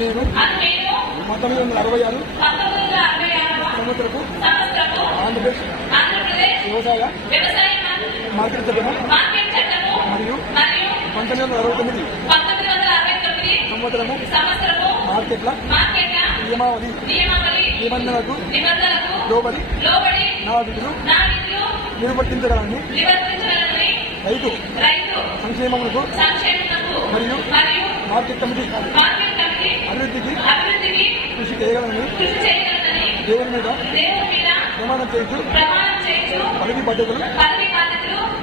నేను పంతొమ్మిది వందల అరవై ఆరు. సంవత్సరపు ఆంధ్రప్రదేశ్ వ్యవసాయ మార్కెట్ చట్టం మార్కెట్ చట్టము మరియు పంతొమ్మిది వందల అరవై తొమ్మిది సంవత్సరము మార్కెట్ల నియమావళి నిబంధనలకు లోబడి నా విధులు నా విధులు నిర్వర్తించగలని నివర్తించగలని రైతు సంక్షేమములకు మరియు మార్కెట్ కమిటీ అభివృద్ధికి కృషి చేయగలని దేవుని మీద ప్రమాణం చేస్తూ పదవి బాధ్యతలు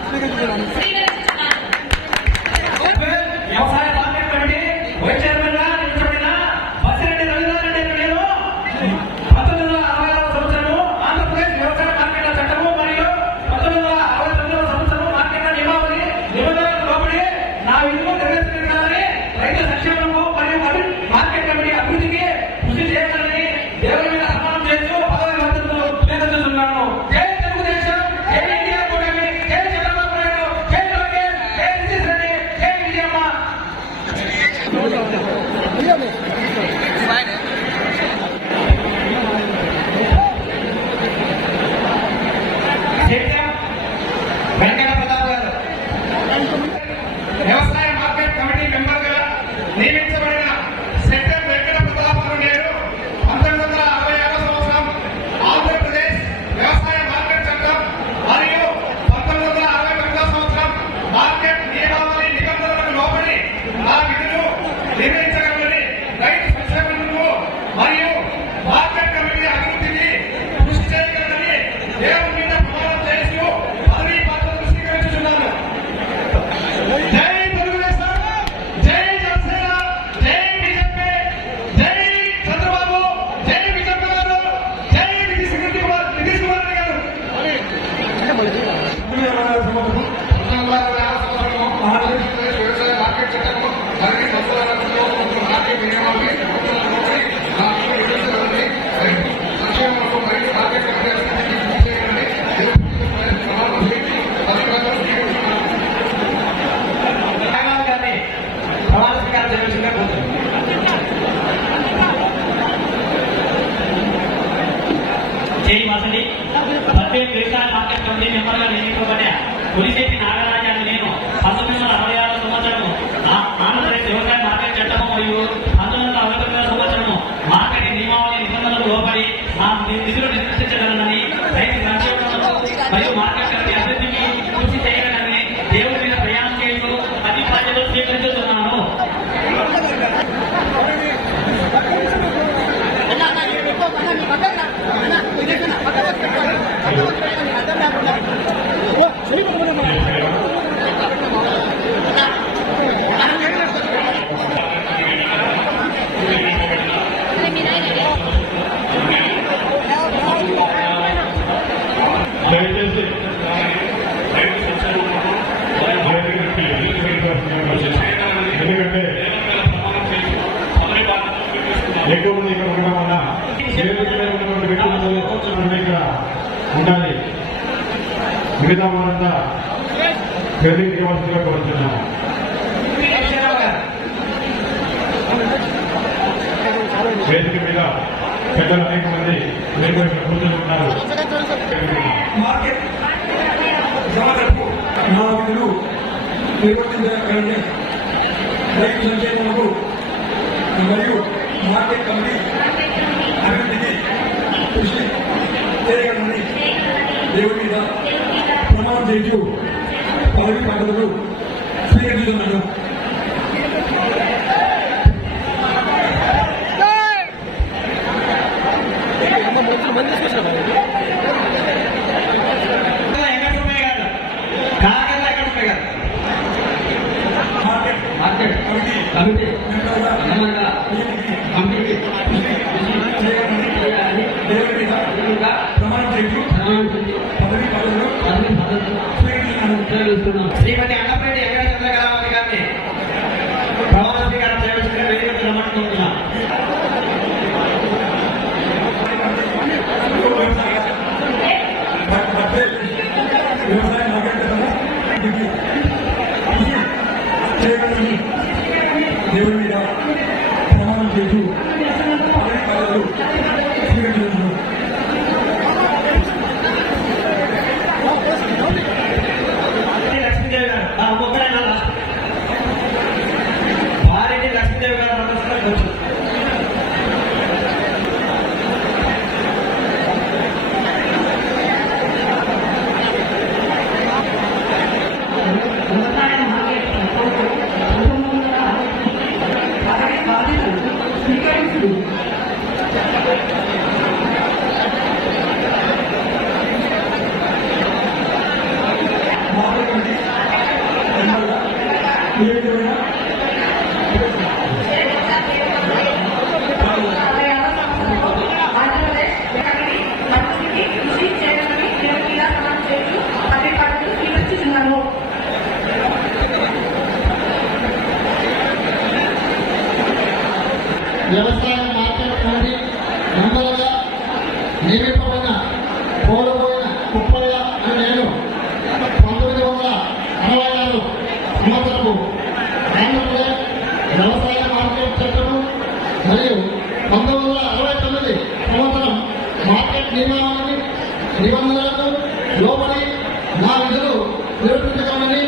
పదవి Amen. చేయి వసతి ప్రత్యేక వ్యవసాయ మార్కెట్ కమిటీ మెంబర్గా నియమించబడిన పులిశెట్టి నాగరాజాన్ని నేను పంతొమ్మిది వందల అరవై ఆరు సంవత్సరము ఆంధ్రప్రదేశ్ వ్యవసాయ మార్కెట్ చట్టము మరియు పంతొమ్మిది వందల అరవై తొమ్మిదవ సంవత్సరము మార్కెట్ నియమావళి నిబంధనలకు లోబడి నా నిధులు నిర్దేశించగలనని రైతు సంక్షేమములకు మరియు మార్కెట్ కమిటీ అభివృద్ధికి కృషి చేయగలనని దేవుడి మీద ప్రయాణం చేస్తూ అతి బాధ్యతలు స్వీకరించుతున్నాను దయచేసి రైతు సంక్షేమముకు వేదికకి ఎందుకంటే ఎక్కువ మంది ఇక్కడ ఉండడం వల్ల ఉన్నటువంటి వ్యక్తులు ఇక్కడ ఉండాలి. మిగతా వారంతా పెళ్ళి చేయవలసిందిగా కోరుతున్నాము వేదిక మీద పెద్దలు అనేక మంది మీద కూర్చొని ఉన్నారు. మార్కెట్ జమలకు రైతు మరియు మార్కెట్ కమిటీ అభివృద్ధికి కృషి చేయగలని దేవుడి మీద ప్రమాణం చేస్తూ పదవి బాధ్యతలు స్వీకరిస్తున్నాను గారు కాకర్ల వెంకటరమయ్య గారు మార్కెట్ మార్కెట్ కమిటీ కమిటీ మెంబర్గా మెంబర్గా దీనికి కమిటీకి చేయగలని చేయాలని దేవుడి మీద ఇంకా పదవి బాధ్యతలు శ్రీమతి అన్నపరెడ్డి వెంకట చంద్రకళావతి గారిని ప్రమాణ స్వీకారం వేదిక వ్యవసాయ మార్కెట్ దేవుడి మీద ప్రమాణం చేస్తూ నియమితమైన కోల్పోయిన కుప్పయ్య అని నేను పంతొమ్మిది వందల అరవై ఆరు సంవత్సరము ఆంధ్రప్రదేశ్ వ్యవసాయ మార్కెట్ చట్టము మరియు పంతొమ్మిది వందల అరవై తొమ్మిది సంవత్సరం మార్కెట్ నియమావళి నిబంధనలకు లోపలి నా విధులు నిర్వర్తించగలని